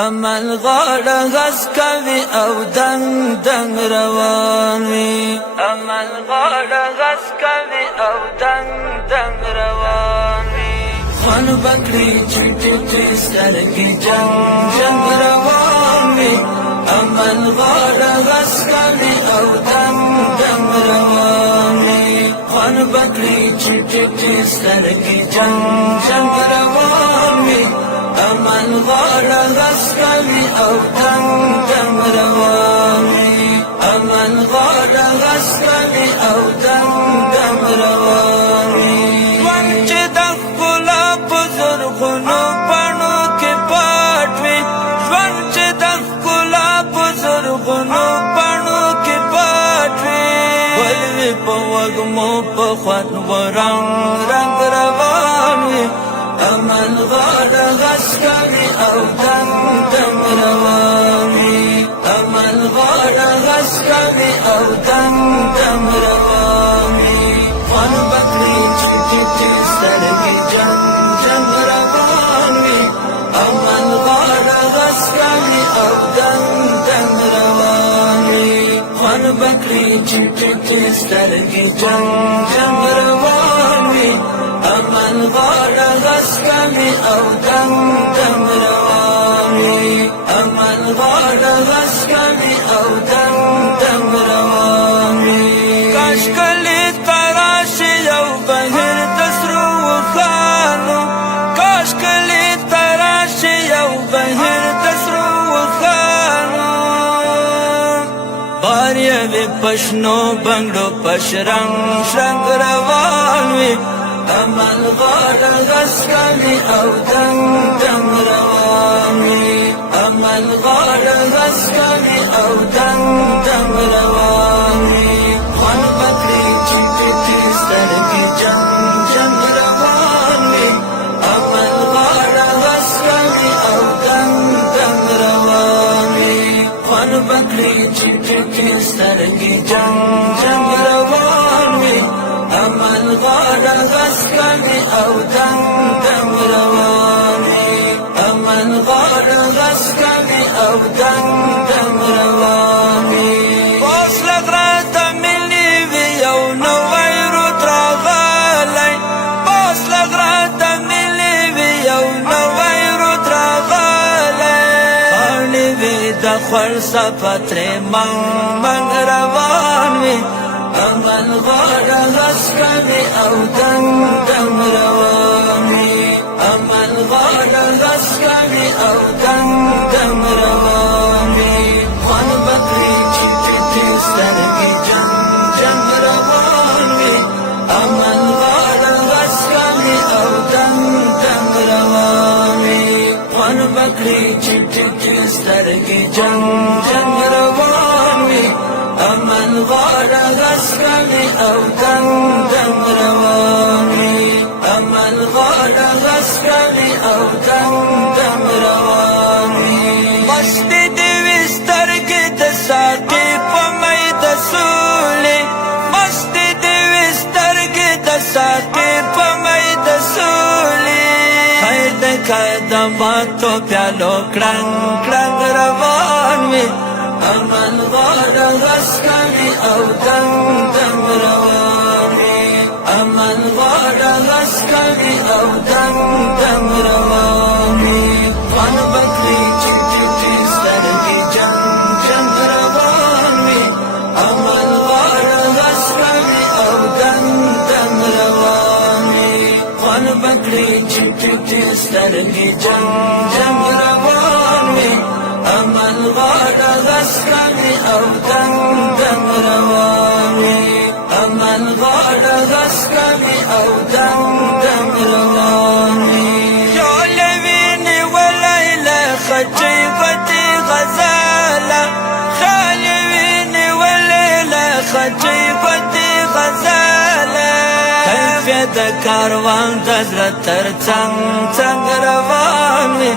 عمل غاړه غس کوي او دنګ دنګ روان وي عمل غاړه غس کوي او دنګ دنګ روان وي خوان بکړي چې ټټې سترګې جنګ جنګ روان وي عمل غاړه غس کوي او دنګ دنګ روان وي خوان بکړي چې ټټې سترګې جنګ جنګ روان وي عمل غاړه غس کوي او دنګ دنګ روان وي عمل غاړه غس کوي او دنګ دنګ روان وي ژوند چې د ښکلا په زرغونو پاڼو کې پټ وي ژوند چې د ښکلا په زرغونو پاڼو کې پټ وي ګل وي په وږمو په خوند و رنګ رنګ روان وي عمل غاړه غس کوي او دنګ دنګ روان وي عمل غاړه غس کوي او دنګ دنګ روان وي خوان بکړي چې ټټې سترګې جنګ جنګ روان وي عمل غاړه غس کوي او دنګ دنګ روان وي خوان بکړي چې ټټې سترګې جنګ جنګ روان وي عمل غاړه غس کوي او دنګ دنګ روان وي عمل غاړه غس کوي او دنګ دنګ روان وي کاش کلی تراشي یو بهر د سرو وخانو کاش کلی تراشي یو بهر د سرو وخانو بار یې پښنو بنګړو پشرنګ شرنګ روان وي عمل غاړه غس کوي او دنګ دنګ روان وي عمل غاړه غس کوي او دنګ دنګ روان وي خوان بکړي چې ټټې سترګې جنګ جنګ روان وي عمل غاړه غس کوي او دنګ دنګ روان وي خوان بکړي چې ټټې سترګې جنګ جنګ روان وي عمل غاړه غس کوي او دنګ دنګ روان وي عمل غاړه غس کوي او دنګ دنګ روان وي اوس لغره ته ملي وي یو نوی رود راغلی اوس لغره ته ملي وي یو نوی رود راغلی پاڼې وي د خوړ صفه ترې منګ منګ روان وي عمل غاړه غس کوي او دنګ دنګ روان وي عمل غاړه غس کوي او دنګ دنګ روان وي خوان بکړي چې ټټې سترګې جنګ جنګ روان وي عمل غاړه غس کوي او دنګ دنګ روان وي خوان بکړي چې ټټې سترګې جنګ جنګ روان وي عمل غاړه غس کوي او دنګ دنګ روان وي عمل غاړه غس کوي او دنګ دنګ روان وي مستي دې وي سترګې د ساقي په مې د سولې مستي دې وي سترګې د ساقي په مې د سولې خیر د قدماتو پیالو کړنګ کړنګ روان وي عمل غاړه غس کوي او دنګ دنګ روان وي عمل غاړه غس کوي او دنګ دنګ روان وي خوان بکړي چې ټټې سترګې جنګ جنګ روان وي عمل غاړه غس کوي او دنګ دنګ روان وي خوان بکړي چې ټټې سترګې جنګ جنګ روان وي عمل غاړه غس کوي او دنګ دنګ روان وي عمل غاړه غس کوي او دنګ دنګ روان وي جوړې وینې ولای له خچې پټې غزاله خالې وینې ولای له خچې پټې غزاله کیفیت د کاروان د زړه تر څنګ څنګ روان وي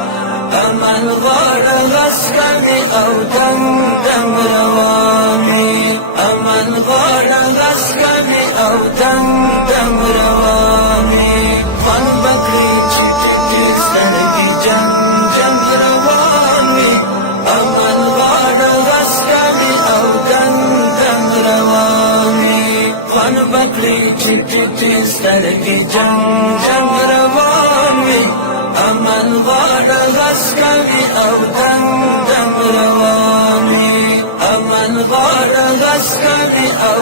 عمل غاړه غس کوي او دنګ دنګ روان وي عمل غاړه غس کوي او دنګ دنګ روان وي خوان بکړي چې ټټې سترګې جنګ جنګ روان بکړي چې ټیټې سترګې جنگ روان وي عمل غاړه غس کوي او دنګ روان وي عمل غاړه غس کوي او